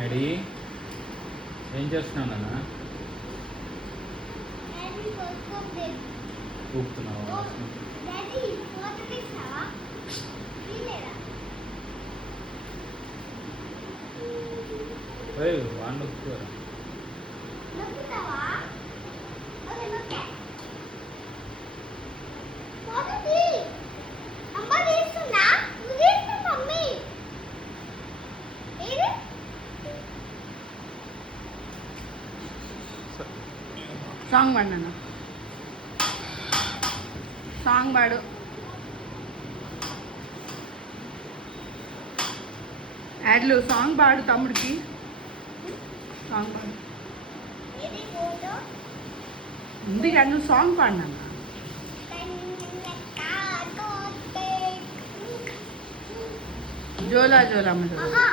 డాడీ ఏం చేస్తున్నావు నాన్న? ఊపుతున్నావా? వాడిని ఊపుకోరా. సాంగ్ పాడు నాన్న, సాంగ్ పాడు. యాడ్లు సాంగ్ పాడు తమ్ముడికి, సాంగ్ పాడు. ఉంది కానీ నువ్వు సాంగ్ పాడు నాన్న. జోలా జోలా అమ్మ జోలా.